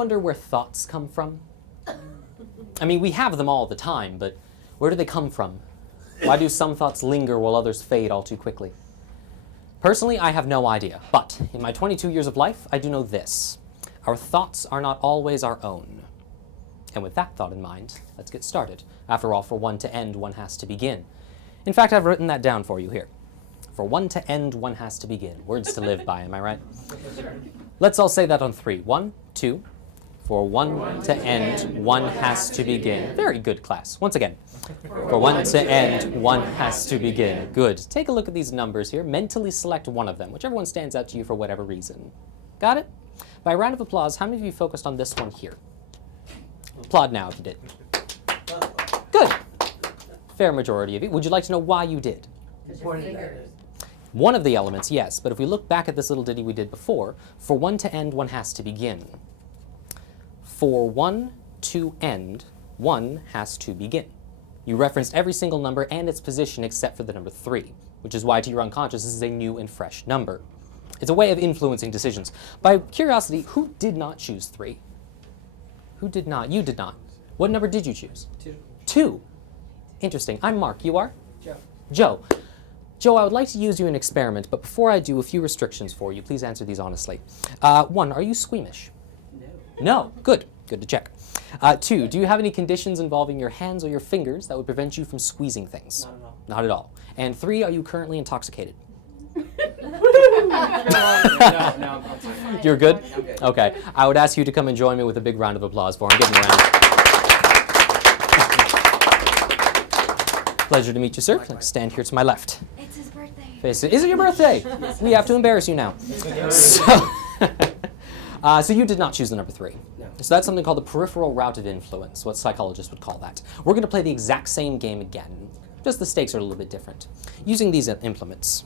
wonder where thoughts come from? I mean, we have them all the time, but where do they come from? Why do some thoughts linger while others fade all too quickly? Personally, I have no idea, but in my 22 years of life, I do know this. Our thoughts are not always our own. And with that thought in mind, let's get started. After all, for one to end, one has to begin. In fact, I've written that down for you here. For one to end, one has to begin. Words to live by, am I right? Let's all say that on 3. 1, 2. For one to end, one has to begin. Very good, class. Once again. For one to end, one has to begin. Good. Take a look at these numbers here. Mentally select one of them, whichever one stands out to you for whatever reason. Got it? By a round of applause, how many of you focused on this one here? Applaud now if you did. Good. Fair majority of you. Would you like to know why you did? One of the elements, yes, but if we look back at this little ditty we did before, for one to end, one has to begin. For one to end, one has to begin. You referenced every single number and its position except for the number 3, which is why to your unconscious this is a new and fresh number. It's a way of influencing decisions. By curiosity, who did not choose 3? Who did not? You did not. What number did you choose? 2. 2. Interesting. I'm Mark. You are? Joe. Joe. Joe, I would like to use you in an experiment, but before I do, a few restrictions for you. Please answer these honestly. 1, are you squeamish? No. No. Good. Good to check. 2, do you have any conditions involving your hands or your fingers that would prevent you from squeezing things? Not at all. Not at all. And 3, are you currently intoxicated? No, I'm fine. You're good? I'm good. Okay. I would ask you to come and join me with a big round of applause for him. Give him a round. Pleasure to meet you, sir. Likewise. Stand here to my left. It's his birthday. Is it your birthday? We have to embarrass you now. So you did not choose the number 3. No. So that's something called the peripheral route of influence, what psychologists would call that. We're going to play the exact same game again, just the stakes are a little bit different. Using these implements.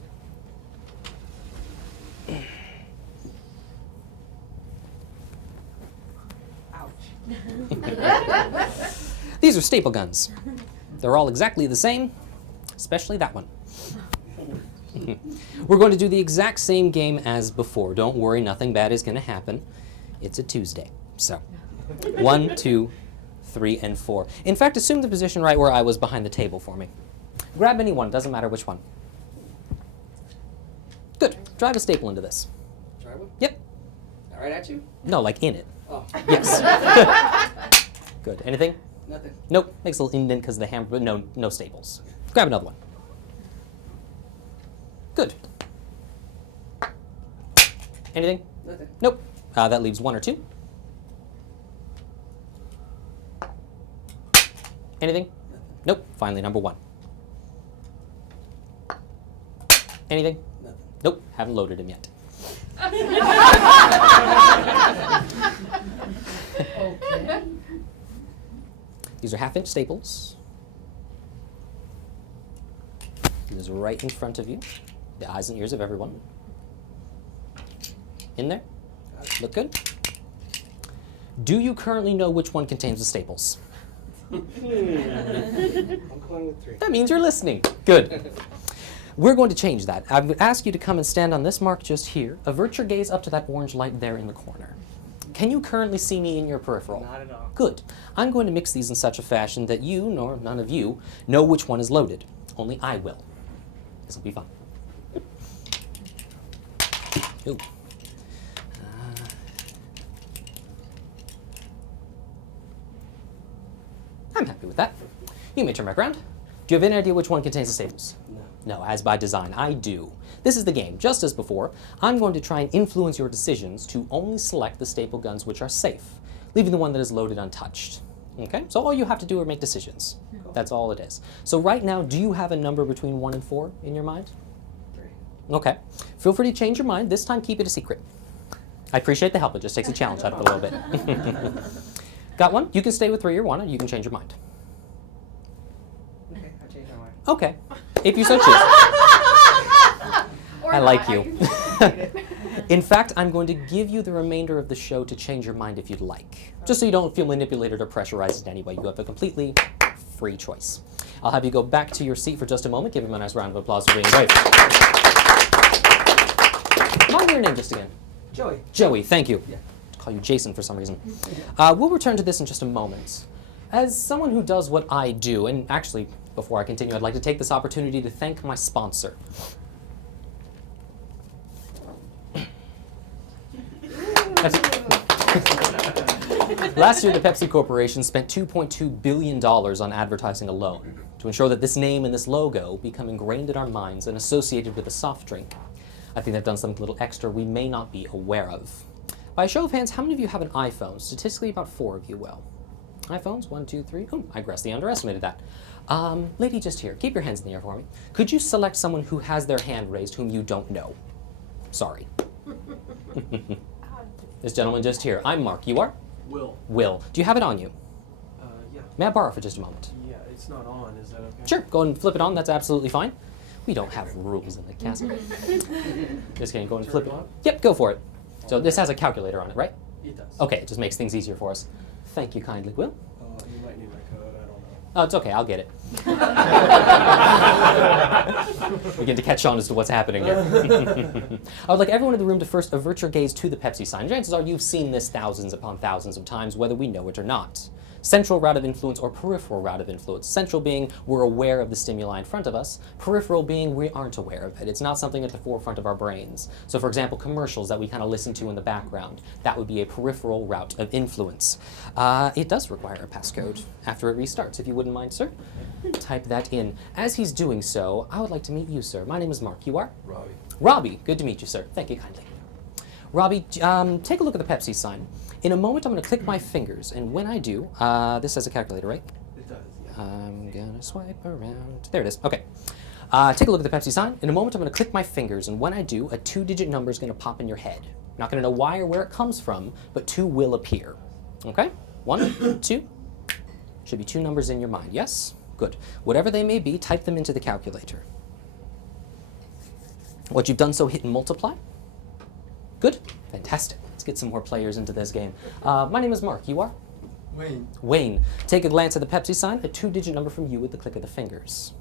These are staple guns. They're all exactly the same, especially that one. We're going to do the exact same game as before. Don't worry, nothing bad is going to happen. It's a Tuesday. So, 1, 2, 3, and 4. In fact, assume the position right where I was behind the table for me. Grab any one, doesn't matter which one. Good. Drive a staple into this. Try one? Yep. Not right at you? No, like in it. Oh. Yes. Good. Anything? Nothing. Nope. Makes a little indent because of the hammer, but no staples. Grab another one. Good. Anything? Nothing. Nope. That leaves 1 or 2. Anything? Nothing. Nope. Finally, number 1. Anything? Nothing. Nope. Haven't loaded him yet. Okay. These are half-inch staples. These are right in front of you. The eyes and ears of everyone. In there? Look good? Do you currently know which one contains the staples? I'm going with 3. That means you're listening. Good. We're going to change that. I would ask you to come and stand on this mark just here. Avert your gaze up to that orange light there in the corner. Can you currently see me in your peripheral? Not at all. Good. I'm going to mix these in such a fashion that you, nor none of you, know which one is loaded. Only I will. This will be fun. Ooh. I'm happy with that. You may turn back around. Do you have any idea which one contains the staples? No. No, as by design, I do. This is the game. Just as before, I'm going to try and influence your decisions to only select the staple guns which are safe, leaving the one that is loaded untouched. Okay? So all you have to do are make decisions. Cool. That's all it is. So right now, do you have a number between 1 and 4 in your mind? 3. Okay. Feel free to change your mind. This time, keep it a secret. I appreciate the help. It just takes a challenge out of it a little bit. Got one? You can stay with 3 or 1, or you can change your mind. Okay, I changed my mind. Okay. If you so choose. I like you. In fact, I'm going to give you the remainder of the show to change your mind if you'd like. Just so you don't feel manipulated or pressurized in any way. You have a completely free choice. I'll have you go back to your seat for just a moment. Give him a nice round of applause for being brave. Remind me your name just again. Joey. Joey, thank you. Yeah. call you Jason for some reason. We'll return to this in just a moment. As someone who does what I do, and actually, before I continue, I'd like to take this opportunity to thank my sponsor. Last year, the Pepsi Corporation spent $2.2 billion on advertising alone to ensure that this name and this logo become ingrained in our minds and associated with a soft drink. I think they've done something a little extra we may not be aware of. By a show of hands, how many of you have an iPhone? Statistically, about 4 of you will. iPhones, 1, 2, 3. Oh, I grossly underestimated that. Lady just here, keep your hands in the air for me. Could you select someone who has their hand raised whom you don't know? Sorry. This gentleman just here. I'm Mark. You are? Will. Will. Do you have it on you? Yeah. May I borrow for just a moment? Yeah, it's not on. Is that okay? Sure. Go ahead and flip it on. That's absolutely fine. We don't have rules in the castle. Just kidding. Go ahead and flip it on. Yep, go for it. So this has a calculator on it, right? It does. Okay, it just makes things easier for us. Thank you kindly, Will. You might need my code. I don't know. Oh, it's okay. I'll get it. Begin to catch on as to what's happening here. I would like everyone in the room to first avert your gaze to the Pepsi sign. Chances are you've seen this thousands upon thousands of times, whether we know it or not. Central route of influence or peripheral route of influence. Central being we're aware of the stimuli in front of us. Peripheral being we aren't aware of it. It's not something at the forefront of our brains. So for example, commercials that we kind of listen to in the background, that would be a peripheral route of influence. It does require a passcode after it restarts. If you wouldn't mind, sir, type that in. As he's doing so, I would like to meet you, sir. My name is Mark. You are? Robbie. Robbie, good to meet you, sir. Thank you kindly. Robbie, take a look at the Pepsi sign. In a moment, I'm going to click my fingers, and when I do, this has a calculator, right? It does, yeah. I'm going to swipe around. There it is. Okay. Take a look at the Pepsi sign. In a moment, I'm going to click my fingers, and when I do, a 2-digit number is going to pop in your head. Not going to know why or where it comes from, but 2 will appear. Okay? 1, 2. Should be 2 numbers in your mind. Yes? Good. Whatever they may be, type them into the calculator. Once you've done so, hit multiply. Good. Fantastic. Let's get some more players into this game. My name is Mark. You are? Wayne. Wayne. Take a glance at the Pepsi sign. A 2-digit number from you with the click of the fingers.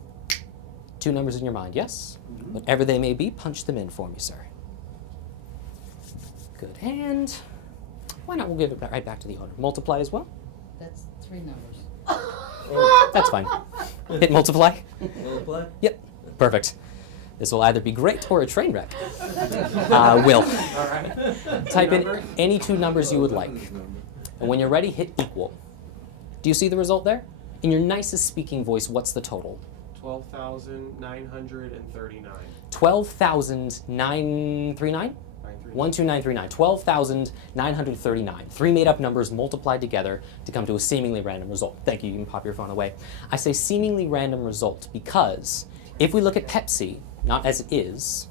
2 numbers in your mind, yes? Mm-hmm. Whatever they may be, punch them in for me, sir. Good. And why not we'll give it right back to the owner. Multiply as well. That's 3 numbers. That's fine. Hit multiply. Multiply? Yep. Perfect. This will either be great or a train wreck. Will. All right. Type in any 2 numbers you would like. And when you're ready, hit equal. Do you see the result there? In your nicest speaking voice, what's the total? 12,939. 12,939? 12939. 12,939. 3 made-up numbers multiplied together to come to a seemingly random result. Thank you. You can pop your phone away. I say seemingly random result because if we look at Pepsi, not as it is,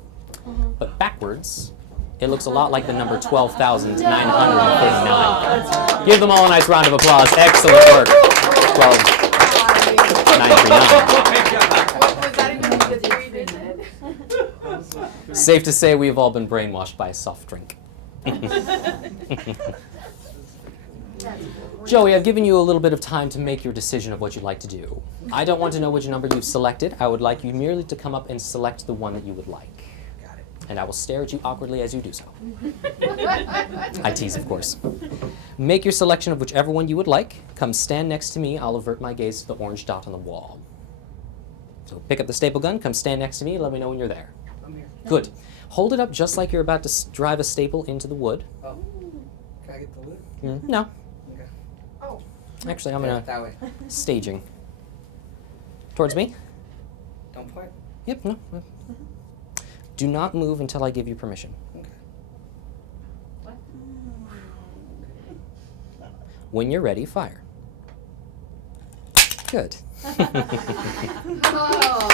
but backwards, it looks a lot like the number 12,939. Give them all a nice round of applause. Excellent work. 12,939. Was that even the 3 digit? Safe to say we've all been brainwashed by a soft drink. Joey, I've given you a little bit of time to make your decision of what you'd like to do. I don't want to know which number you've selected. I would like you merely to come up and select the one that you would like. Got it. And I will stare at you awkwardly as you do so. I tease, of course. Make your selection of whichever one you would like. Come stand next to me. I'll avert my gaze to the orange dot on the wall. So pick up the staple gun, come stand next to me, let me know when you're there. I'm here. Good. Hold it up just like you're about to drive a staple into the wood. Oh. Can I get the lid? No. Okay. Oh. Actually, I'm Yeah, going to that way. staging. Towards me? Don't point. Yep, no. Do not move until I give you permission. Okay. What? When you're ready, fire. Good. Oh.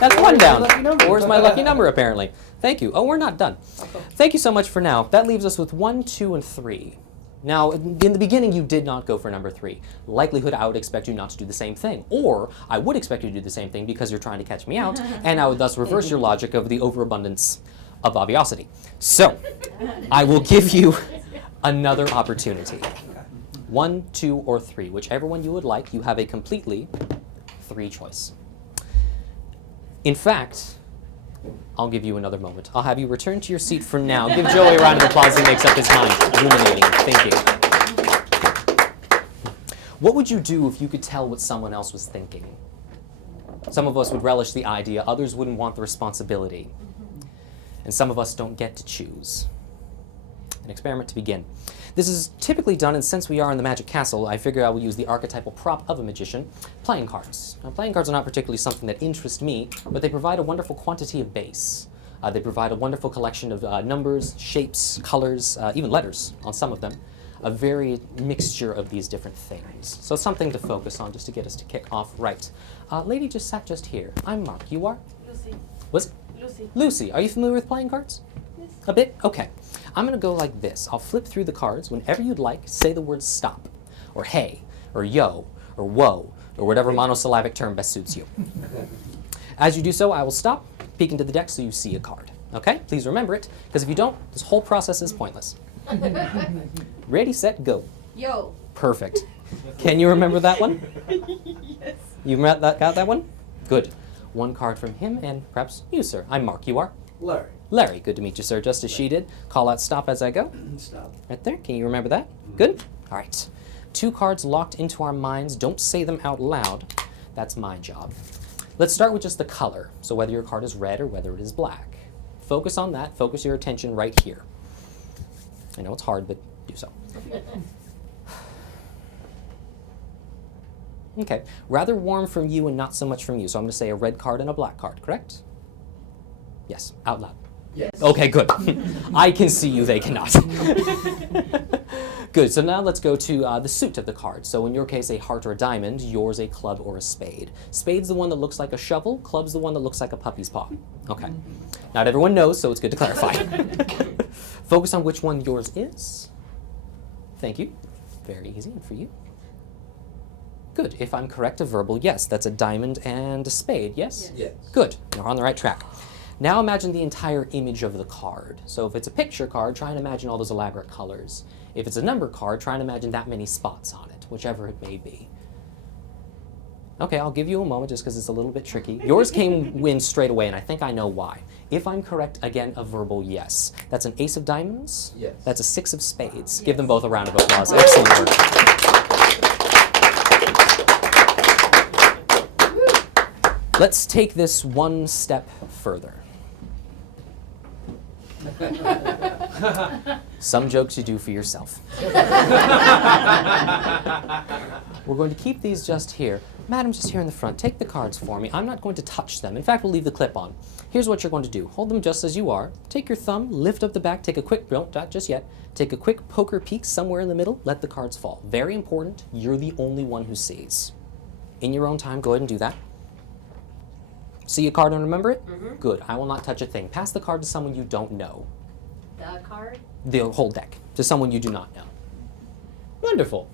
That's one down. Lucky number. Where's my lucky number, apparently? Thank you. Oh, we're not done. Thank you so much for now. That leaves us with 1, 2, and 3. Now, in the beginning, you did not go for number 3. Likelihood, I would expect you not to do the same thing. Or, I would expect you to do the same thing because you're trying to catch me out, and I would thus reverse your logic of the overabundance of obviosity. So, I will give you another opportunity. 1, 2, or 3. Whichever one you would like, you have a completely 3 choice. In fact, I'll give you another moment. I'll have you return to your seat for now. Give Joey a round of applause. He makes up his mind. Illuminating. Thank you. What would you do if you could tell what someone else was thinking? Some of us would relish the idea. Others wouldn't want the responsibility. And some of us don't get to choose. An experiment to begin. This is typically done, and since we are in the Magic Castle, I figure I will use the archetypal prop of a magician, playing cards. Now, playing cards are not particularly something that interests me, but they provide a wonderful quantity of base. They provide a wonderful collection of numbers, shapes, colors, even letters on some of them. A varied mixture of these different things. So something to focus on just to get us to kick off right. Lady just sat just here. I'm Mark. You are? Lucy. Was Lucy. Lucy, are you familiar with playing cards? Yes. A bit? Okay. I'm going to go like this. I'll flip through the cards. Whenever you'd like, say the words stop, or hey, or yo, or whoa, or whatever monosyllabic term best suits you. As you do so, I will stop, peek into the deck so you see a card. Okay? Please remember it, because if you don't, this whole process is pointless. Ready, set, go. Yo. Perfect. Can you remember that one? Yes. You got that one? Good. One card from him, and perhaps you, sir. I'm Mark. You are? Larry. Larry. Good to meet you, sir. Just as she did. Call out stop as I go. Stop. Right there. Can you remember that? Good? All right. 2 cards locked into our minds. Don't say them out loud. That's my job. Let's start with just the color. So whether your card is red or whether it is black. Focus on that. Focus your attention right here. I know it's hard, but do so. Okay. Rather warm from you and not so much from you. So I'm going to say a red card and a black card, correct? Yes. Out loud. Yes. Okay, good. I can see you, they cannot. Good, so now let's go to the suit of the card. So in your case, a heart or a diamond, yours a club or a spade. Spade's the one that looks like a shovel, club's the one that looks like a puppy's paw. Okay. Not everyone knows, so it's good to clarify. Focus on which one yours is. Thank you. Very easy, and for you. Good. If I'm correct, a verbal yes. That's a diamond and a spade, yes? Yes. Good. You're on the right track. Now imagine the entire image of the card. So if it's a picture card, try and imagine all those elaborate colors. If it's a number card, try and imagine that many spots on it, whichever it may be. Okay, I'll give you a moment just because it's a little bit tricky. Yours came in straight away, and I think I know why. If I'm correct, again, a verbal yes. That's an ace of diamonds. Yes. That's a 6 of spades. Give them both a round of applause. Excellent work. Let's take this one step further. Some jokes you do for yourself. We're going to keep these just here. Madam, just here in the front, take the cards for me. I'm not going to touch them. In fact, we'll leave the clip on. Here's what you're going to do. Hold them just as you are. Take your thumb, lift up the back, take a quick, don't just yet, take a quick poker peek somewhere in the middle, let the cards fall. Very important, you're the only one who sees. In your own time, go ahead and do that. See a card and remember it? Mm-hmm. Good. I will not touch a thing. Pass the card to someone you don't know. The card? The whole deck. To someone you do not know. Wonderful.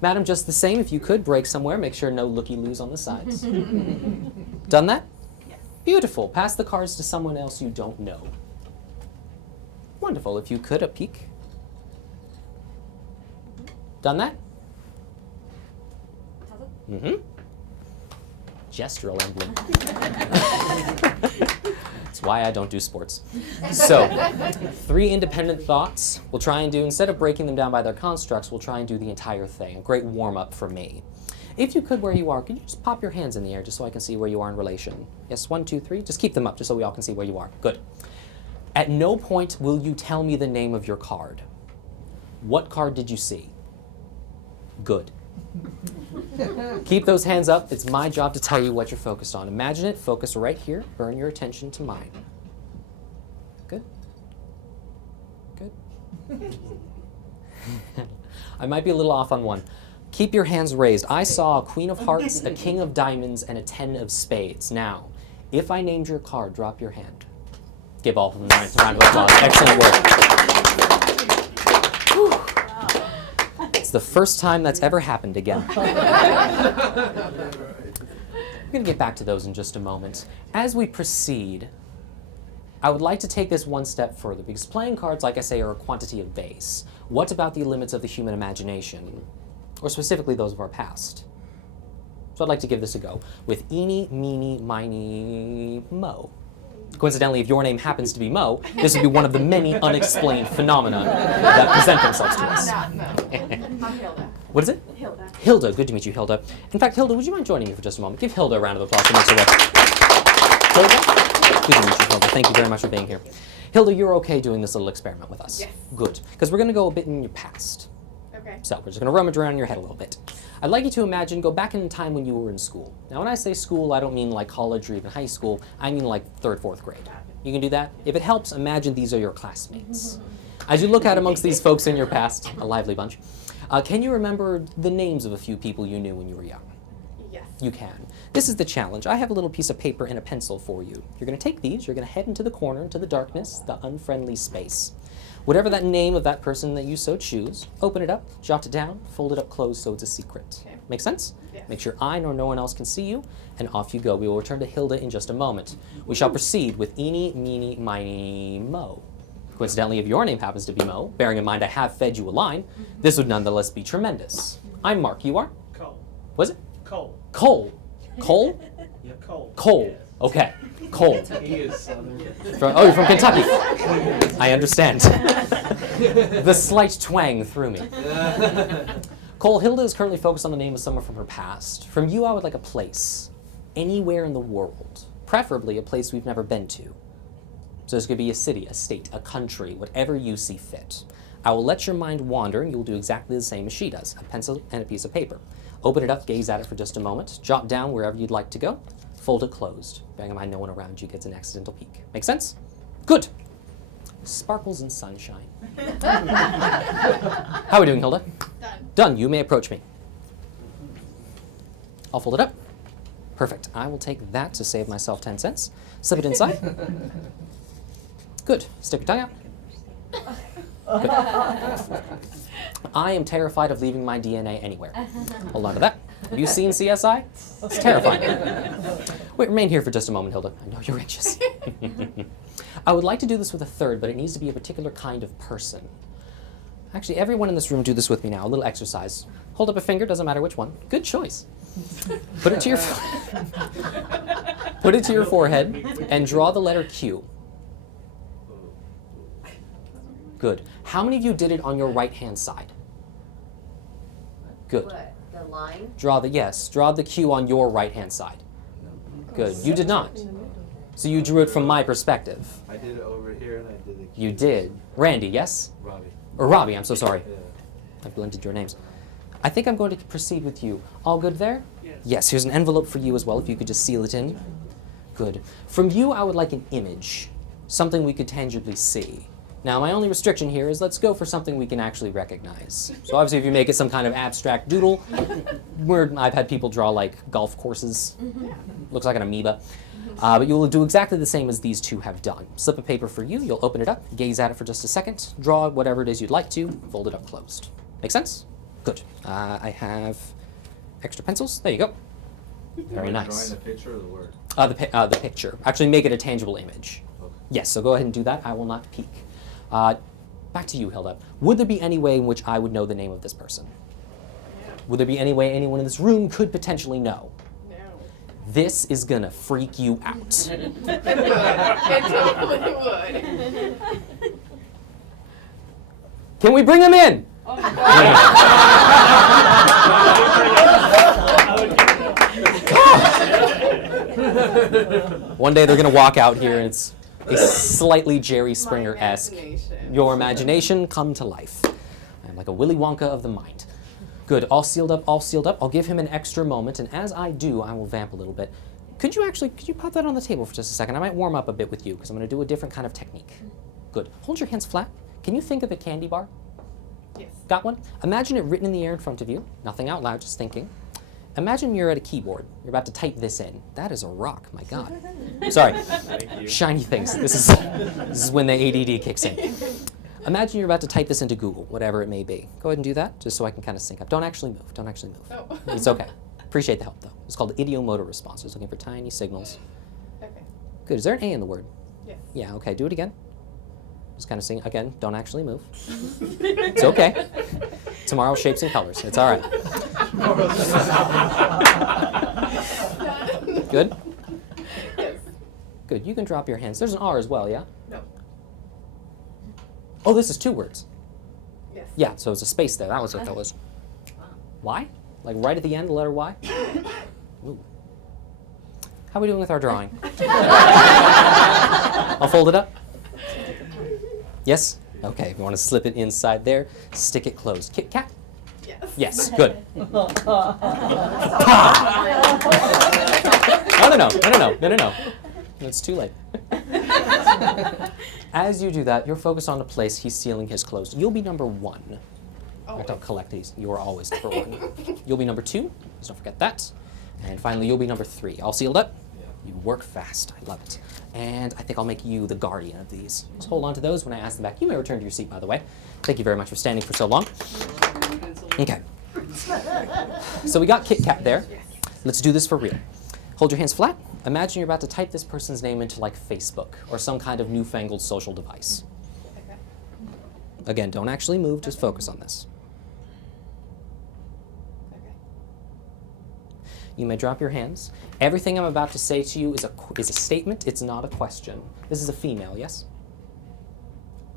Madam, just the same, if you could, break somewhere. Make sure no looky-loos on the sides. Done that? Yes. Beautiful. Pass the cards to someone else you don't know. Wonderful. If you could, a peek. Done that? Mm-hmm. Gestural emblem. That's why I don't do sports. So, 3 independent thoughts. We'll try and do, instead of breaking them down by their constructs, we'll try and do the entire thing. A great warm-up for me. If you could, where you are, could you just pop your hands in the air just so I can see where you are in relation? Yes, 1, 2, 3. Just keep them up just so we all can see where you are. Good. At no point will you tell me the name of your card. What card did you see? Good. Keep those hands up. It's my job to tell you what you're focused on. Imagine it. Focus right here. Burn your attention to mine. Good? Good? I might be a little off on one. Keep your hands raised. I saw a Queen of Hearts, a King of Diamonds, and a 10 of Spades. Now, if I named your card, drop your hand. Give all of them a round of applause. Excellent work. It's the first time that's ever happened again. We're going to get back to those in just a moment. As we proceed, I would like to take this one step further, because playing cards, like I say, are a quantity of base. What about the limits of the human imagination, or specifically those of our past? So I'd like to give this a go with eeny, meeny, miny, mo. Coincidentally, if your name happens to be Mo, this would be one of the many unexplained phenomena that present themselves to us. No. I'm Hilda. What is it? Hilda. Hilda. Good to meet you, Hilda. In fact, Hilda, would you mind joining me for just a moment? Give Hilda a round of applause. She makes her welcome. Hilda? Good to meet you, Hilda. Thank you very much for being here. Hilda, you're okay doing this little experiment with us? Yes. Good. Because we're going to go a bit in your past. Okay. So we're just going to rummage around in your head a little bit. I'd like you to imagine, go back in time when you were in school. Now, when I say school, I don't mean like college or even high school. I mean like 3rd, 4th grade. You can do that? If it helps, imagine these are your classmates. As you look out amongst these folks in your past, a lively bunch, can you remember the names of a few people you knew when you were young? Yes. You can. This is the challenge. I have a little piece of paper and a pencil for you. You're going to take these, you're going to head into the corner, into the darkness, the unfriendly space. Whatever that name of that person that you so choose, open it up, jot it down, fold it up closed so it's a secret. Okay. Make sense? Yes. Make sure I nor no one else can see you, and off you go. We will return to Hilda in just a moment. We shall proceed with Eeny, Meeny, Miny, Mo. Coincidentally, if your name happens to be Mo, bearing in mind I have fed you a line, this would nonetheless be tremendous. I'm Mark. You are? Cole. Was it? Cole. Cole. Cole? Yep. Cole. Cole. Okay. Cole. He is Southern. Oh, you're from Kentucky. I understand. The slight twang threw me. Cole, Hilda is currently focused on the name of someone from her past. From you, I would like a place. Anywhere in the world. Preferably a place we've never been to. So this could be a city, a state, a country, whatever you see fit. I will let your mind wander, and you'll do exactly the same as she does. A pencil and a piece of paper. Open it up, gaze at it for just a moment. Jot down wherever you'd like to go. Fold it closed. Bearing in mind no one around you gets an accidental peek. Make sense? Good. Sparkles and sunshine. How are we doing, Hilda? Done. Done. You may approach me. I'll fold it up. Perfect. I will take that to save myself 10 cents. Slip it inside. Good. Stick your tongue out. Good. I am terrified of leaving my DNA anywhere. Hold on to that. Have you seen CSI? It's terrifying. Wait, remain here for just a moment, Hilda. I know you're anxious. I would like to do this with a third, but it needs to be a particular kind of person. Actually, everyone in this room do this with me now. A little exercise. Hold up a finger, doesn't matter which one. Good choice. Put it to your put it to your forehead and draw the letter Q. Good. How many of you did it on your right-hand side? Good. What? The line? Draw the Q on your right-hand side. Good. You did not. So you drew it from my perspective. I did it over here and I did it. You did. Randy, yes? Robbie. Or Robbie, I'm so sorry. Yeah. I blended your names. I think I'm going to proceed with you. All good there? Yes. Yes, here's an envelope for you as well, if you could just seal it in. Good. From you, I would like an image. Something we could tangibly see. Now, my only restriction here is let's go for something we can actually recognize. So obviously, if you make it some kind of abstract doodle, I've had people draw like golf courses. Looks like an amoeba. But you will do exactly the same as these two have done. Slip of paper for you, you'll open it up, gaze at it for just a second, draw whatever it is you'd like to, fold it up closed. Make sense? Good. I have extra pencils. There you go. Very nice. Drawing the picture or the word? The picture. Actually make it a tangible image. Okay. Yes, so go ahead and do that. I will not peek. Back to you, Hilda. Would there be any way in which I would know the name of this person? No. Would there be any way anyone in this room could potentially know? No. This is gonna freak you out. It would. It totally would. Can we bring him in? Oh my God. One day they're gonna walk out here and it's a slightly Jerry Springer-esque. My imagination. Your imagination come to life. I'm like a Willy Wonka of the mind. Good, all sealed up, all sealed up. I'll give him an extra moment, and as I do, I will vamp a little bit. Could you pop that on the table for just a second? I might warm up a bit with you, because I'm gonna do a different kind of technique. Good, hold your hands flat. Can you think of a candy bar? Yes. Got one? Imagine it written in the air in front of you. Nothing out loud, just thinking. Imagine you're at a keyboard. You're about to type this in. That is a rock, my God. Sorry. Thank you. Shiny things. This is when the ADD kicks in. Imagine you're about to type this into Google, whatever it may be. Go ahead and do that, just so I can kind of sync up. Don't actually move. Don't actually move. Oh. It's okay. Appreciate the help, though. It's called Ideomotor responses, looking for tiny signals. Okay. Good. Is there an A in the word? Yes. Yeah, okay. Do it again. Just kind of sing. Again, don't actually move. It's okay. Tomorrow, shapes and colors. It's all right. Good? Yes. Good. You can drop your hands. There's an R as well, yeah? No. Oh, this is 2 words. Yes. Yeah, so it's a space there. That was what that was. Y? Like right at the end, the letter Y? Ooh. How are we doing with our drawing? I'll fold it up. Yes? Okay, if you want to slip it inside there, stick it closed. Kit Kat? Yes. Yes, good. No. It's too late. As you do that, you're focused on a place he's stealing his clothes. You'll be number 1. Always. Don't collect these. You are always number 1. You'll be number 2. Please don't forget that. And finally, you'll be number 3. All sealed up? You work fast. I love it. And I think I'll make you the guardian of these. Just hold on to those when I ask them back. You may return to your seat, by the way. Thank you very much for standing for so long. Okay. So we got Kit Kat there. Let's do this for real. Hold your hands flat. Imagine you're about to type this person's name into like Facebook or some kind of newfangled social device. Okay. Again, don't actually move, just focus on this. Okay. You may drop your hands. Everything I'm about to say to you is a statement, it's not a question. This is a female, yes?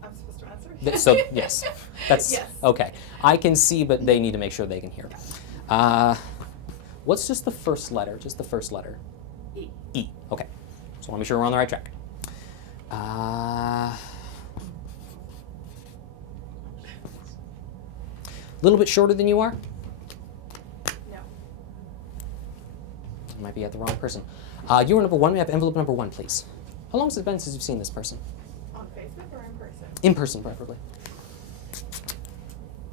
I'm supposed to answer? So, yes. That's Yes. okay. I can see, but they need to make sure they can hear. What's just the first letter? Just the first letter. E. E. Okay. So I want to be sure we're on the right track. A little bit shorter than you are? No. I might be at the wrong person. You are number 1. We have envelope number 1, please. How long has it been since you've seen this person? On Facebook or in person? In person, preferably.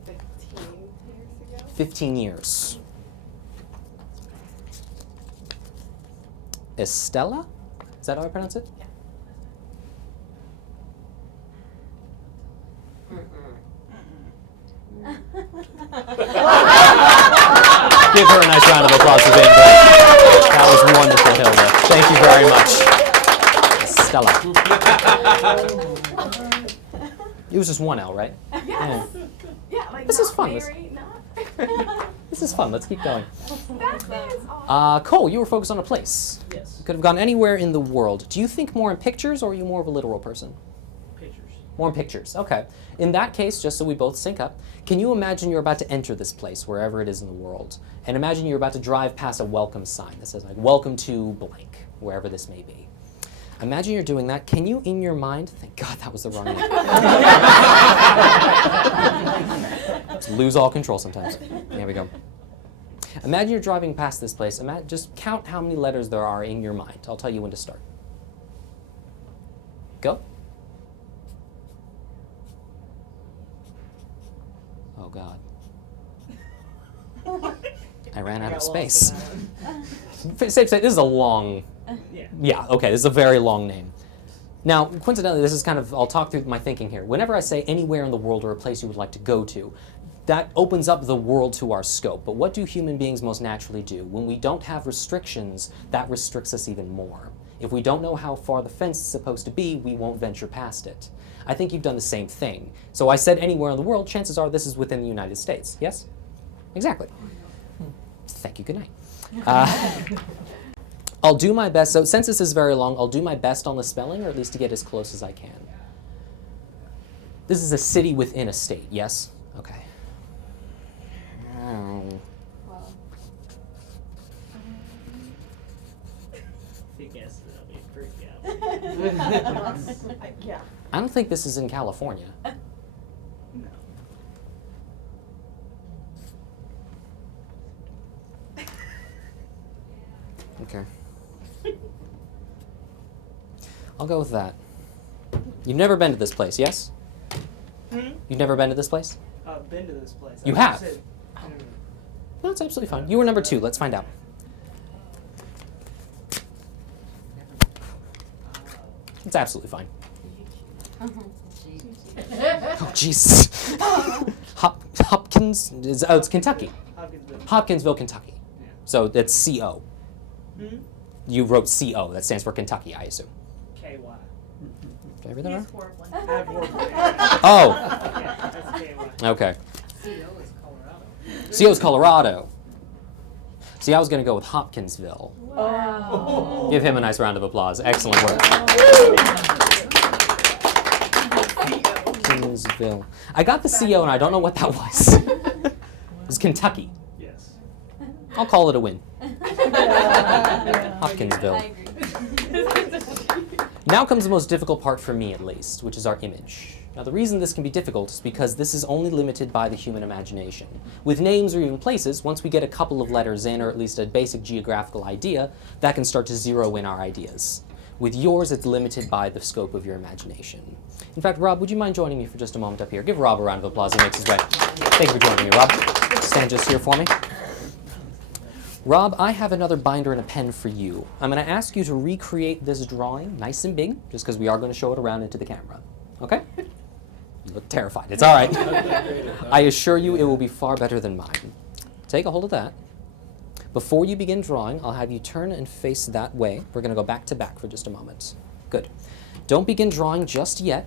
15 years ago. 15 years. Estella? Is that how I pronounce it? Yeah. Give her a nice round of applause for being great. That was wonderful, Hilda. Thank you very much. Stella. It was just 1 L, right? Yes. Yeah, like This not is fun. Mary, not. This is fun. Let's keep going. That is awesome. Cole, you were focused on a place. Yes. You could have gone anywhere in the world. Do you think more in pictures, or are you more of a literal person? Pictures. More in pictures. Okay. In that case, just so we both sync up, can you imagine you're about to enter this place, wherever it is in the world, and imagine you're about to drive past a welcome sign that says, like, welcome to blank, wherever this may be. Imagine you're doing that. Can you, in your mind, thank God that was the wrong name. Just lose all control sometimes. There we go. Imagine you're driving past this place. Just count how many letters there are in your mind. I'll tell you when to start. Go. Oh, God. I ran out of space. Safe to say, this is a long... Yeah, okay, this is a very long name. Now, coincidentally, this is kind of, I'll talk through my thinking here. Whenever I say anywhere in the world or a place you would like to go to, that opens up the world to our scope. But what do human beings most naturally do? When we don't have restrictions, that restricts us even more. If we don't know how far the fence is supposed to be, we won't venture past it. I think you've done the same thing. So I said anywhere in the world, chances are this is within the United States. Yes? Exactly. Thank you, good night. I'll do my best, so since this is very long, I'll do my best on the spelling, or at least to get as close as I can. This is a city within a state, yes? Okay. If you guess it, I'll be freaked out. Yeah. I don't think this is in California. No. Okay. I'll go with that. You've never been to this place, yes? You've never been to this place? I've been to this place. You I have? said, No, it's absolutely fine. You were number 2. Let's find out. It's absolutely fine. Oh, Jesus. Hopkins? It's Kentucky. Hopkinsville. Hopkinsville, Kentucky. Yeah. So that's C-O. Hmm? You wrote C-O. That stands for Kentucky, I assume. KY. Did I read that right? I have work with it. Oh, Yeah, that's KY. okay. CO is Colorado. C-O is Colorado. See, I was going to go with Hopkinsville. Wow. Give him a nice round of applause. Excellent work. Hopkinsville. I got the CO and I don't know what that was. It was Kentucky. Yes. I'll call it a win. Hopkinsville. I agree. Now comes the most difficult part for me, at least, which is our image. Now, the reason this can be difficult is because this is only limited by the human imagination. With names or even places, once we get a couple of letters in, or at least a basic geographical idea, that can start to zero in our ideas. With yours, it's limited by the scope of your imagination. In fact, Rob, would you mind joining me for just a moment up here? Give Rob a round of applause as he makes his way. Thank you for joining me, Rob. Stand just here for me. Rob, I have another binder and a pen for you. I'm going to ask you to recreate this drawing, nice and big, just because we are going to show it around into the camera. Okay? You look terrified. It's all right. I assure you it will be far better than mine. Take a hold of that. Before you begin drawing, I'll have you turn and face that way. We're going to go back to back for just a moment. Good. Don't begin drawing just yet.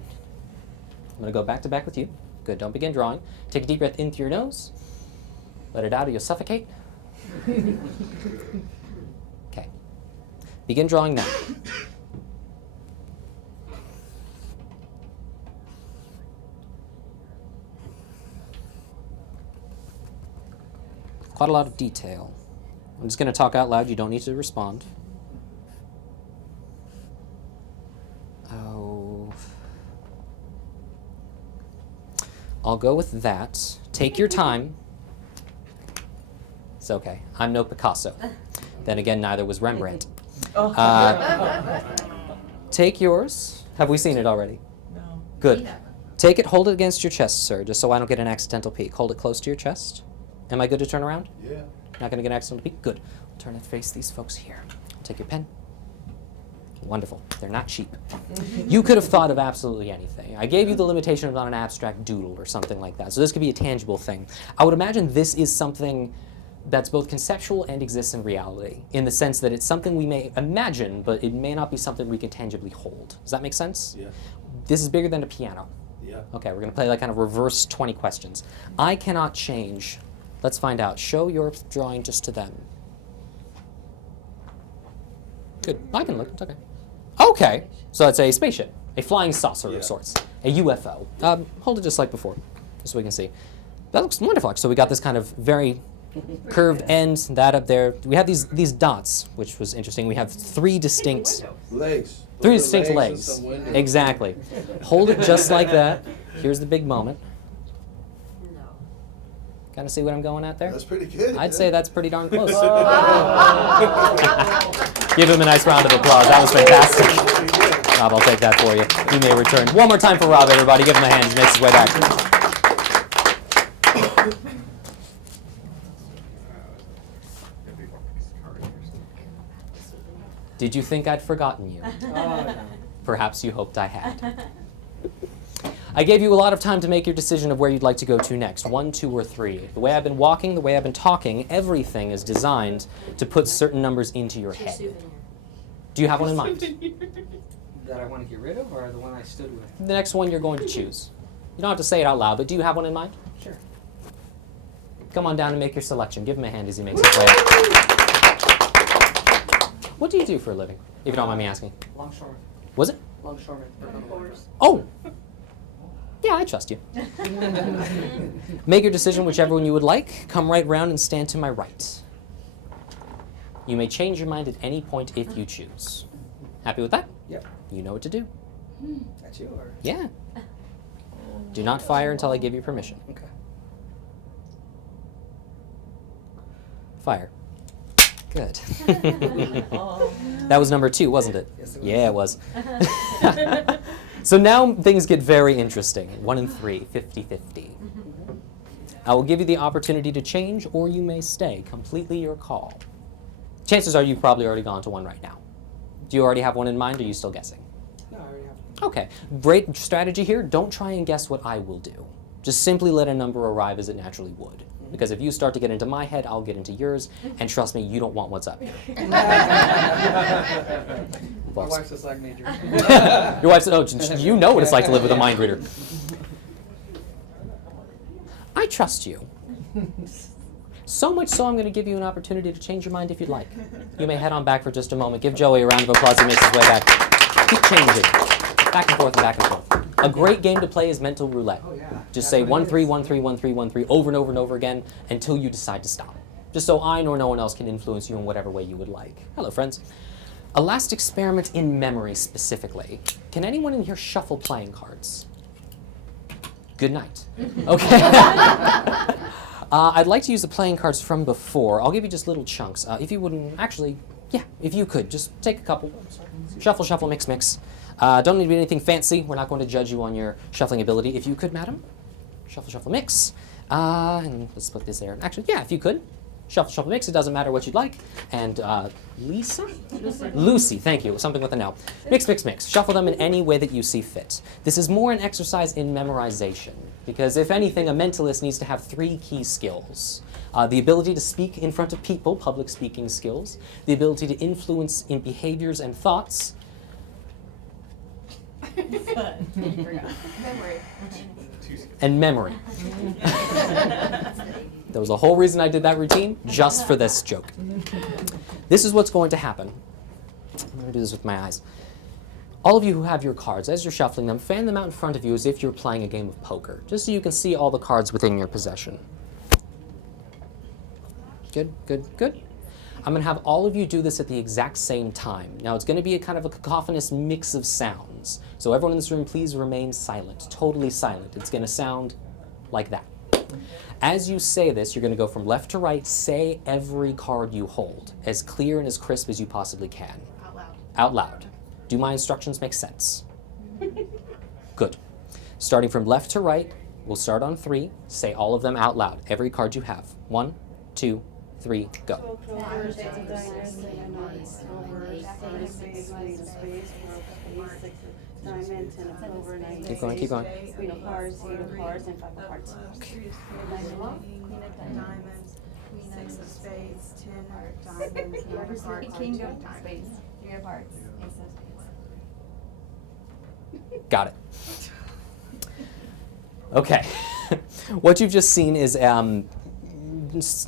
I'm going to go back to back with you. Good. Don't begin drawing. Take a deep breath in through your nose. Let it out or you'll suffocate. Okay. Begin drawing now. Quite a lot of detail. I'm just going to talk out loud. You don't need to respond. Oh. I'll go with that. Take your time. It's okay. I'm no Picasso. Then again, neither was Rembrandt. Take yours. Have we seen it already? No. Good. Take it, hold it against your chest, sir, just so I don't get an accidental peek. Hold it close to your chest. Am I good to turn around? Yeah. Not going to get an accidental peek? Good. Turn and face these folks here. Take your pen. Wonderful. They're not cheap. You could have thought of absolutely anything. I gave you the limitation of not an abstract doodle or something like that. So this could be a tangible thing. I would imagine this is something that's both conceptual and exists in reality, in the sense that it's something we may imagine, but it may not be something we can tangibly hold. Does that make sense? Yeah. This is bigger than a piano. Yeah. Okay, we're going to play like kind of reverse 20 questions. I cannot change. Let's find out. Show your drawing just to them. Good. I can look. It's okay. Okay. So it's a spaceship, a flying saucer Yeah. of sorts, a UFO. Hold it just like before, just so we can see. That looks wonderful. So we got this kind of very curved end, that up there. We have these dots, which was interesting. We have three distinct Legs. Three Those are distinct and legs. some windows. Exactly. Hold it just like that. Here's the big moment. No. Kind of see what I'm going at there? That's pretty good. I'd yeah. say that's pretty darn close. Give him a nice round of applause. That was fantastic. Pretty good. Rob, I'll take that for you. You may return. One more time for Rob, everybody. Give him a hand. He makes his way back. Did you think I'd forgotten you? Oh, no. Perhaps you hoped I had. I gave you a lot of time to make your decision of where you'd like to go to next, 1, 2, or 3. The way I've been walking, the way I've been talking, everything is designed to put certain numbers into your head. Do you have one in mind? That I want to get rid of, or the one I stood with? The next one you're going to choose. You don't have to say it out loud, but do you have one in mind? Sure. Come on down and make your selection. Give him a hand as he makes his way up. What do you do for a living, if you don't mind me asking? Longshoreman. Was it? Longshoreman. Of course. Oh! Yeah, I trust you. Make your decision whichever one you would like. Come right round and stand to my right. You may change your mind at any point if you choose. Happy with that? Yep. You know what to do. That's you, or? Yeah. Do not fire until I give you permission. Okay. Fire. Good. That was number 2, wasn't it? Yes, it was. Yeah, it was. So now things get very interesting. 1 and 3, 50-50. I will give you the opportunity to change, or you may stay. Completely your call. Chances are you've probably already gone to one right now. Do you already have one in mind, or are you still guessing? No, I already have. Okay. Great strategy here. Don't try and guess what I will do. Just simply let a number arrive as it naturally would. Because if you start to get into my head, I'll get into yours, and trust me, you don't want what's up here. My wife's a psych major. Your wife said, oh, you know what it's like to live with a mind reader. I trust you. So much so, I'm going to give you an opportunity to change your mind if you'd like. You may head on back for just a moment. Give Joey a round of applause. He makes his way back. Keep changing. Back and forth and back and forth. A great game to play is mental roulette. Oh, yeah. Just That's say what it 1 3 is. 1 3 1 3 1 3 over and over and over again until you decide to stop. Just so I nor no one else can influence you in whatever way you would like. Hello, friends. A last experiment in memory specifically. Can anyone in here shuffle playing cards? Good night. Okay. I'd like to use the playing cards from before. I'll give you just little chunks. If you wouldn't, actually, yeah, if you could, just take a couple. Shuffle, shuffle, mix, mix. Don't need to be anything fancy. We're not going to judge you on your shuffling ability. If you could, madam. Shuffle, shuffle, mix. And let's split this there. Actually, yeah, if you could. Shuffle, shuffle, mix. It doesn't matter what you'd like. And Lisa? Lucy, thank you. Something with an L. Mix, mix, mix. Shuffle them in any way that you see fit. This is more an exercise in memorization. Because if anything, a mentalist needs to have 3 key skills. The ability to speak in front of people, public speaking skills. The ability to influence in behaviors and thoughts. Memory. And memory. There was a whole reason I did that routine, just for this joke. This is what's going to happen. I'm going to do this with my eyes. All of you who have your cards, as you're shuffling them, fan them out in front of you as if you're playing a game of poker, just so you can see all the cards within your possession. Good, good, good. I'm going to have all of you do this at the exact same time. Now, it's going to be a kind of a cacophonous mix of sounds. So everyone in this room, please remain silent, totally silent. It's going to sound like that. As you say this, you're going to go from left to right, say every card you hold, as clear and as crisp as you possibly can. Out loud. Out loud. Do my instructions make sense? Good. Starting from left to right, we'll start on 3. Say all of them out loud. Every card you have. 1, 2, 3, go. Keep going, keep going. Queen of hearts, eight of hearts, and 5 of hearts. Queen of diamonds, 6 of spades, 10 of diamonds, 9 of hearts, King 2 of of diamonds. spades, 3 of hearts, ace of spades. Got it. Okay. What you've just seen is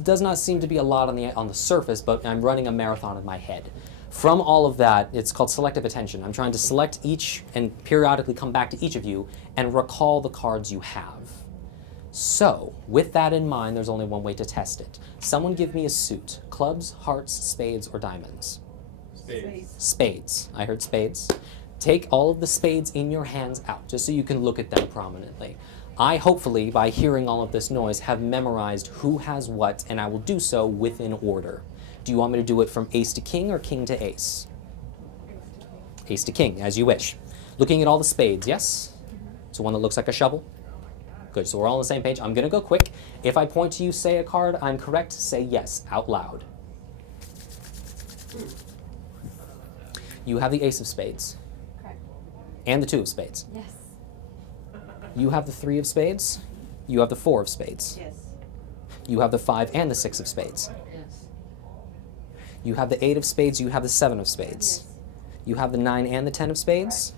does not seem to be a lot on the surface, but I'm running a marathon in my head. From all of that, it's called selective attention. I'm trying to select each and periodically come back to each of you and recall the cards you have. So, with that in mind, there's only one way to test it. Someone give me a suit. Clubs, hearts, spades, or diamonds? Spades. Spades. I heard spades. Take all of the spades in your hands out, just so you can look at them prominently. I, hopefully, by hearing all of this noise, have memorized who has what, and I will do so within order. Do you want me to do it from ace to king or king to ace? Ace to king, as you wish. Looking at all the spades, yes? So one that looks like a shovel? Good, so we're all on the same page. I'm going to go quick. If I point to you, say a card, I'm correct, say yes, out loud. You have the ace of spades. Correct. And the 2 of spades. Yes. You have the 3 of spades. You have the 4 of spades. Yes. You have the 5 and the 6 of spades. Yes. You have the 8 of spades. You have the 7 of spades. Yes. You have the 9 and the 10 of spades.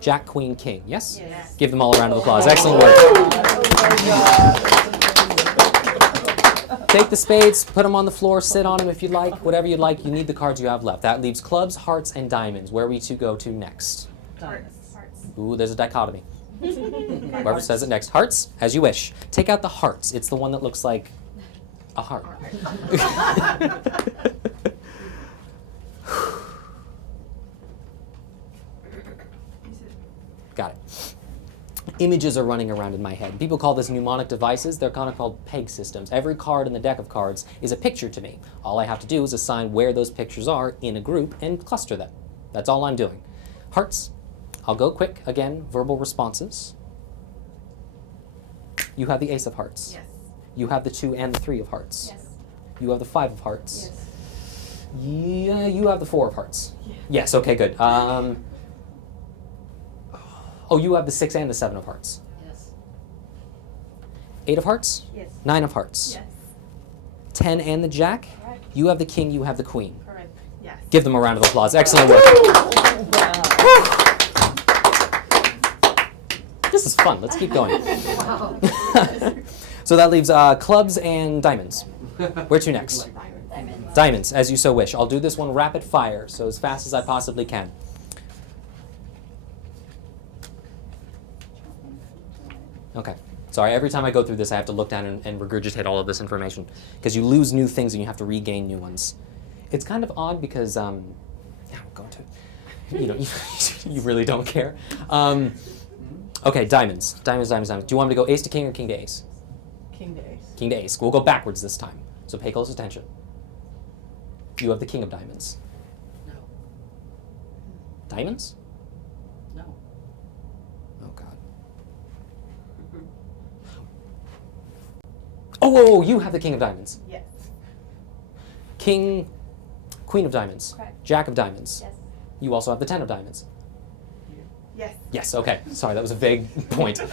Jack, queen, king. Yes? Yes. Give them all a round of applause. Excellent work. Take the spades, put them on the floor, sit on them if you'd like, whatever you'd like. You need the cards you have left. That leaves clubs, hearts, and diamonds. Where are we to go to next? Hearts. Ooh, there's a dichotomy. Whoever says it next. Hearts, as you wish. Take out the hearts. It's the one that looks like a heart. Got it. Images are running around in my head. People call this mnemonic devices. They're kind of called peg systems. Every card in the deck of cards is a picture to me. All I have to do is assign where those pictures are in a group and cluster them. That's all I'm doing. Hearts. I'll go quick. Again, verbal responses. You have the ace of hearts. Yes. You have the 2 and the 3 of hearts. Yes. You have the 5 of hearts. Yes. Yeah, you have the 4 of hearts. Yeah. Yes, okay, good. Oh, you have the 6 and the 7 of hearts. Yes. 8 of hearts? Yes. 9 of hearts. Yes. 10 and the jack? Correct. You have the king, you have the queen. Correct. Yes. Give them a round of applause. Excellent work. This is fun. Let's keep going. Wow. So that leaves clubs and diamonds. Where to next? Diamonds. Diamonds, as you so wish. I'll do this one rapid fire, so as fast as I possibly can. Okay. Sorry, every time I go through this, I have to look down and regurgitate all of this information, because you lose new things and you have to regain new ones. It's kind of odd because, yeah, I'm going to, you really don't care. Okay, diamonds. Diamonds. Do you want me to go ace to king or king to ace? King to ace. King to ace. We'll go backwards this time, so pay close attention. You have the king of diamonds. No. Diamonds? No. Oh, God. Oh, you have the king of diamonds. Yes. King, queen of diamonds. Correct. Jack of diamonds. Yes. You also have the 10 of diamonds. Yes. Yes, okay. Sorry, that was a vague point. So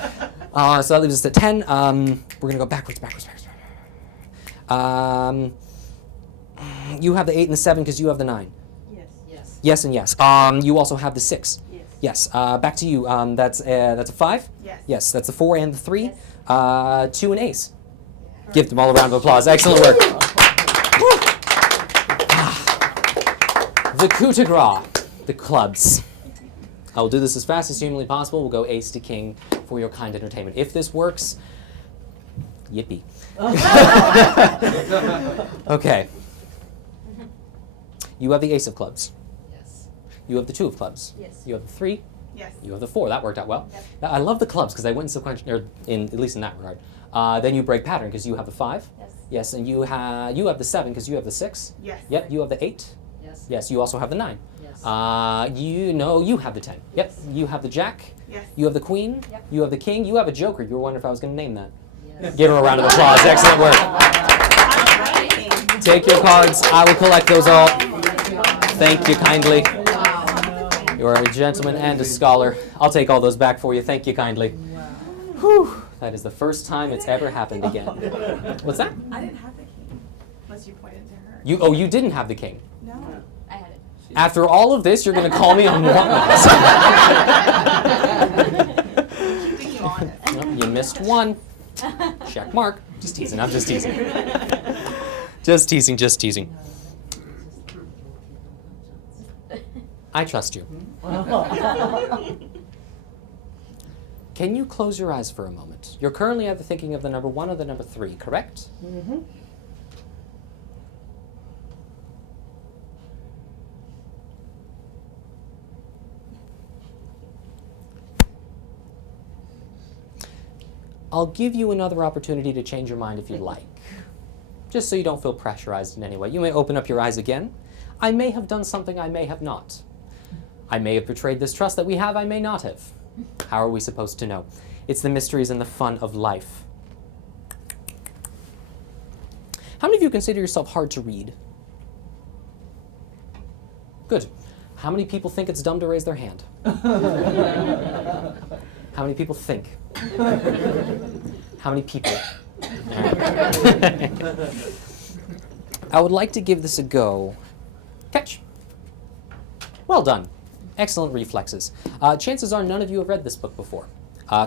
that leaves us at 10. We're going to go backwards. You have the 8 and the 7 because you have the 9. Yes. Yes. Yes and yes. You also have the 6. Yes. Yes. Back to you. That's a 5? Yes. Yes, that's the 4 and the 3. Yes. 2 and ace. Give them all a round of applause. Excellent work. The coup de grace, the clubs. I will do this as fast as humanly possible. We'll go ace to king for your kind entertainment. If this works, yippee. Okay. You have the ace of clubs. Yes. You have the 2 of clubs. Yes. You have the 3. Yes. You have the 4. That worked out well. Yep. I love the clubs because they went sequential, or at least in that regard. Then you break pattern because you have the 5. Yes. Yes, and you have the 7 because you have the 6. Yes. Yep, you have the 8. Yes. Yes, you also have the 9. Yes. You have the 10. Yep, Yes. you have the jack. Yes. You have the queen. Yep. You have the king. You have a joker. You were wondering if I was going to name that. Yes. Give her a round of applause. Excellent work. Take your cards. I will collect those all. Thank you kindly. You are a gentleman and a scholar. I'll take all those back for you. Thank you kindly. Whew. That is the first time it's ever happened again. What's that? I didn't have the king, unless you pointed to her. You didn't have the king. No. I had it. After all of this, you're going to call me on what? Keeping you honest. Nope, you missed one. Check mark. Just teasing. I'm just teasing. Just teasing. I trust you. Can you close your eyes for a moment? You're currently either thinking of the number 1 or the number 3, correct? Mm-hmm. I'll give you another opportunity to change your mind if you'd like. Just so you don't feel pressurized in any way. You may open up your eyes again. I may have done something I may have not. I may have betrayed this trust that we have, I may not have. How are we supposed to know? It's the mysteries and the fun of life. How many of you consider yourself hard to read? Good. How many people think it's dumb to raise their hand? How many people think? How many people? I would like to give this a go. Catch. Well done. Excellent reflexes. Chances are none of you have read this book before.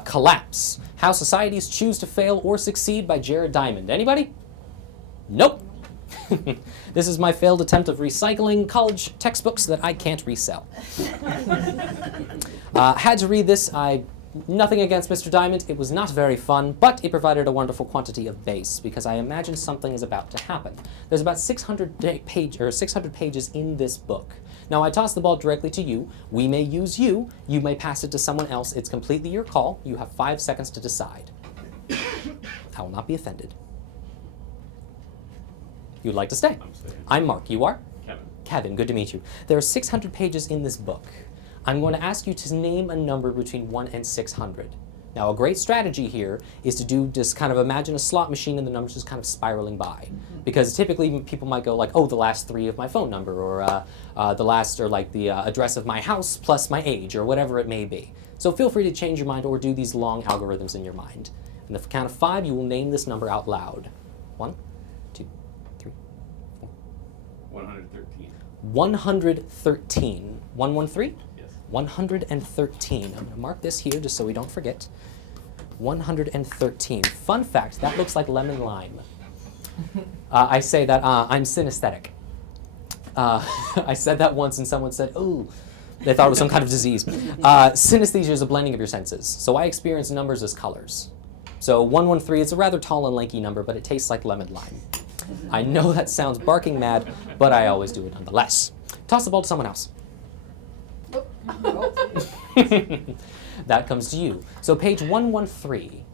Collapse. How Societies Choose to Fail or Succeed by Jared Diamond. Anybody? Nope. This is my failed attempt of recycling college textbooks that I can't resell. Had to read this. Nothing against Mr. Diamond. It was not very fun, but it provided a wonderful quantity of base because I imagine something is about to happen. There's about 600 pages in this book. Now, I toss the ball directly to you. We may use you. You may pass it to someone else. It's completely your call. You have 5 seconds to decide. I will not be offended. You'd like to stay? I'm staying. I'm Mark. You are? Kevin. Kevin, good to meet you. There are 600 pages in this book. I'm going to ask you to name a number between 1 and 600. Now, a great strategy here is to just kind of imagine a slot machine and the numbers just kind of spiraling by. Because typically people might go like, oh, the last 3 of my phone number, or the address of my house plus my age, or whatever it may be. So feel free to change your mind or do these long algorithms in your mind. And the count of 5, you will name this number out loud. 1, 2, 3, 4. 113. 113. 113? Yes. 113. I'm going to mark this here just so we don't forget. 113. Fun fact, that looks like lemon lime. I say that I'm synesthetic. I said that once and someone said, ooh, they thought it was some kind of disease. Synesthesia is a blending of your senses. So I experience numbers as colors. So 113 is a rather tall and lanky number, but it tastes like lemon lime. I know that sounds barking mad, but I always do it nonetheless. Toss the ball to someone else. That comes to you. So page 113.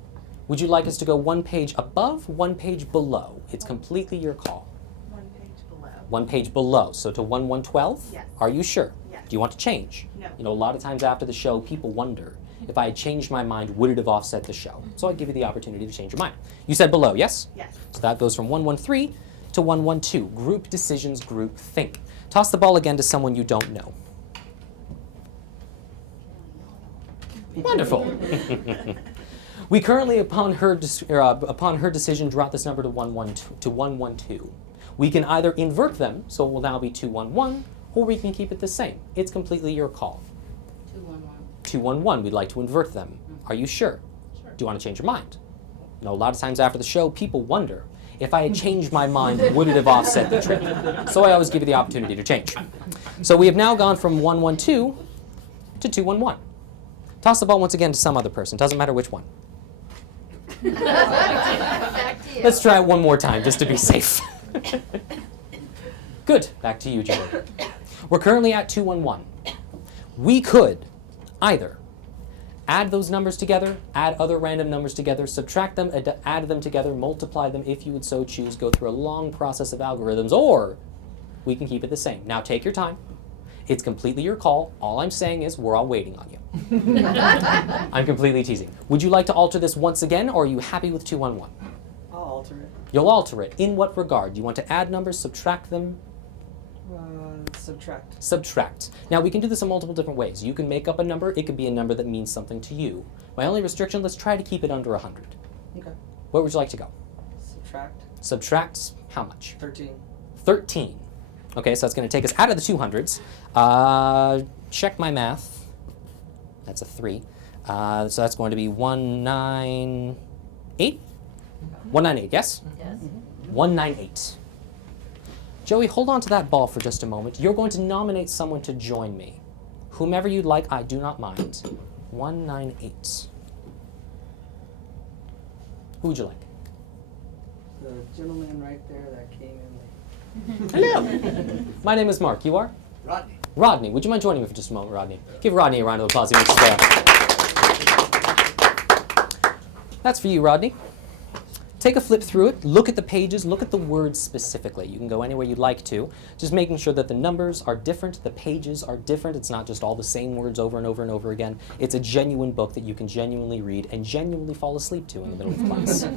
Would you like us to go one page above, one page below? It's completely your call. One page below. One page below. So to 1112? Yes. Are you sure? Yes. Do you want to change? No. You know, a lot of times after the show, people wonder, if I had changed my mind, would it have offset the show? So I'd give you the opportunity to change your mind. You said below, yes? Yes. So that goes from 113 to 112. Group decisions, group think. Toss the ball again to someone you don't know. Wonderful. We currently, upon her decision, drop this number to 112. We can either invert them, so it will now be 211, or we can keep it the same. It's completely your call. 211. 211, we'd like to invert them. Are you sure? Sure. Do you want to change your mind? You know, a lot of times after the show, people wonder, if I had changed my mind, would it have offset the trip? So I always give you the opportunity to change. So we have now gone from 112 to 211. Toss the ball once again to some other person. Doesn't matter which one. Back to you. Let's try it one more time, just to be safe. Good. Back to you, Joey. We're currently at 211. We could either add those numbers together, add other random numbers together, subtract them, add them together, multiply them if you would so choose, go through a long process of algorithms, or we can keep it the same. Now take your time. It's completely your call. All I'm saying is we're all waiting on you. I'm completely teasing. Would you like to alter this once again, or are you happy with 211? I'll alter it. You'll alter it. In what regard? Do you want to add numbers, subtract them? Subtract. Subtract. Now, we can do this in multiple different ways. You can make up a number. It could be a number that means something to you. My only restriction, let's try to keep it under 100. Okay. Where would you like to go? Subtract. Subtract how much? 13. 13. Okay, so that's going to take us out of the 200s. Check my math. That's a 3. So that's going to be 198? 198, yes? Yes. 198. Joey, hold on to that ball for just a moment. You're going to nominate someone to join me. Whomever you'd like, I do not mind. 198. Who would you like? The gentleman right there that came in late. Hello. My name is Mark. You are? Rodney. Rodney. Would you mind joining me for just a moment, Rodney? Give Rodney a round of applause. He makes us laugh. That's for you, Rodney. Take a flip through it, look at the pages, look at the words specifically. You can go anywhere you'd like to, just making sure that the numbers are different, the pages are different. It's not just all the same words over and over and over again. It's a genuine book that you can genuinely read and genuinely fall asleep to in the middle of class.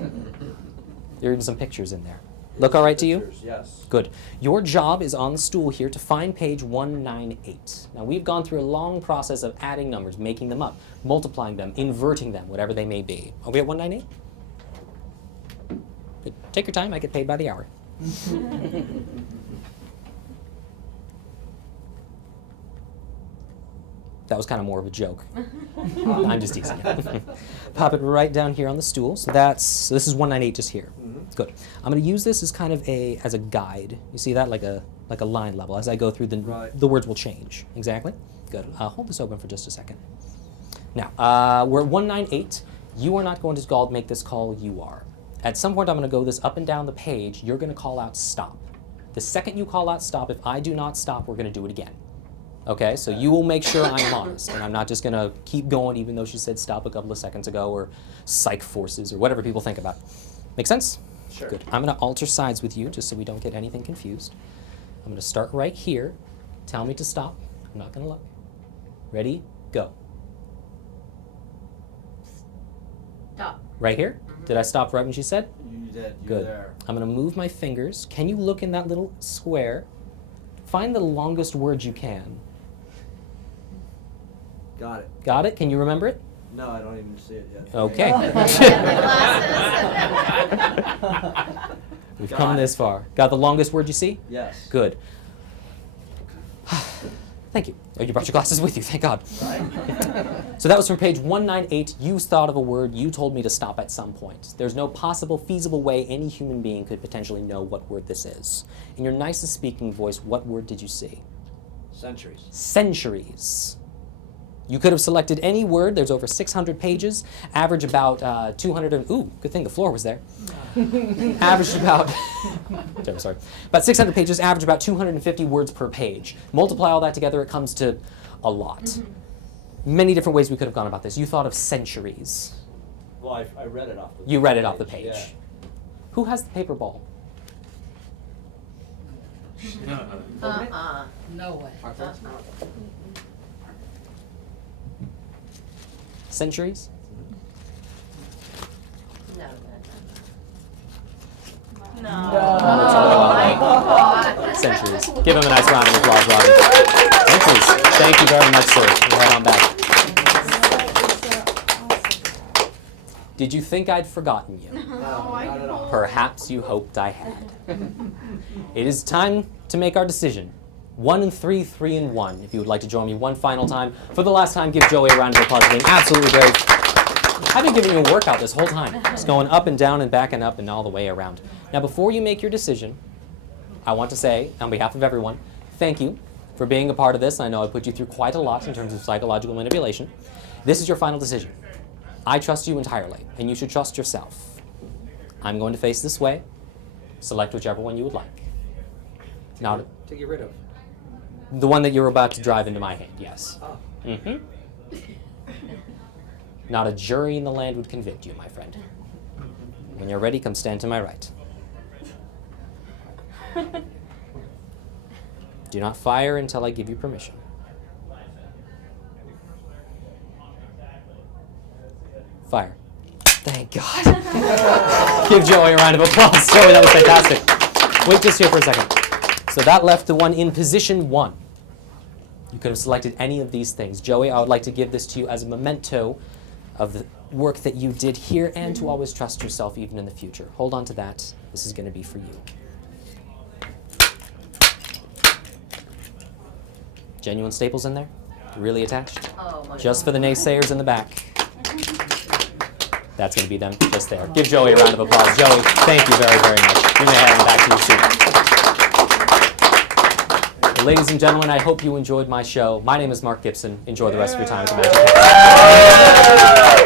There are even some pictures in there. Look all right to you? Pictures, yes. Good. Your job is on the stool here to find page 198. Now, we've gone through a long process of adding numbers, making them up, multiplying them, inverting them, whatever they may be. Are we at 198? Good. Take your time. I get paid by the hour. That was kind of more of a joke. I'm just teasing. Pop it right down here on the stool. So this is 198 just here. Good. I'm going to use this as kind of as a guide. You see that, like a line level. As I go through, the words will change. Exactly. Good. Hold this open for just a second. Now we're at 198. You are not going to make this call. You are. At some point, I'm going to go this up and down the page. You're going to call out stop. The second you call out stop, if I do not stop, we're going to do it again. Okay, so you will make sure I'm honest, and I'm not just going to keep going even though she said stop a couple of seconds ago, or psych forces, or whatever people think about. Make sense? Sure. Good. I'm going to alter sides with you just so we don't get anything confused. I'm going to start right here. Tell me to stop. I'm not going to look. Ready? Go. Stop. Right here? Did I stop right when she said? You did. You Good. were there. I'm going to move my fingers. Can you look in that little square? Find the longest word you can. Got it. Got it? Can you remember it? No, I don't even see it yet. Okay. We've come Got it. this far. Got the longest word you see? Yes. Good. Thank you. Oh, you brought your glasses with you, thank God. So that was from page 198. You thought of a word. You told me to stop at some point. There's no possible, feasible way any human being could potentially know what word this is. In your nicest speaking voice, what word did you see? Centuries. Centuries. You could have selected any word. There's over 600 pages. Average about 200 and... Ooh, good thing the floor was there. Averaged about... I'm sorry. About 600 pages, average about 250 words per page. Multiply all that together, it comes to a lot. Many different ways we could have gone about this. You thought of centuries. Well, I read it off the page. You read it off the page. Yeah. Who has the paper ball? No way. Centuries? No. Centuries. Give him a nice round of applause, Robbie. Centuries. Thank you very much, sir. Right on back. Did you think I'd forgotten you? No, not at all. Perhaps you hoped I had. It is time to make our decision. 1 and 3, 3 and 1. If you would like to join me one final time. For the last time, give Joey a round of applause for being absolutely great. I've been giving you a workout this whole time. Just going up and down and back and up and all the way around. Now, before you make your decision, I want to say, on behalf of everyone, thank you for being a part of this. I know I put you through quite a lot in terms of psychological manipulation. This is your final decision. I trust you entirely, and you should trust yourself. I'm going to face this way. Select whichever one you would like. Now, To get rid of. the one that you're about to drive into my hand, yes. Oh. Mm-hmm. Not a jury in the land would convict you, my friend. When you're ready, come stand to my right. Do not fire until I give you permission. Fire. Thank God. Give Joey a round of applause. Joey, that was fantastic. Wait just here for a second. So that left the one in position 1. You could have selected any of these things. Joey, I would like to give this to you as a memento of the work that you did here and to always trust yourself even in the future. Hold on to that. This is going to be for you. Genuine staples in there? Really attached? Oh, my Just for the naysayers in the back. That's going to be them just there. Give Joey a round of applause. Joey, thank you very, very much. You may head on back to your seat. Well, ladies and gentlemen, I hope you enjoyed my show. My name is Mark Gibson. Enjoy the rest of your time at the Magic Kingdom.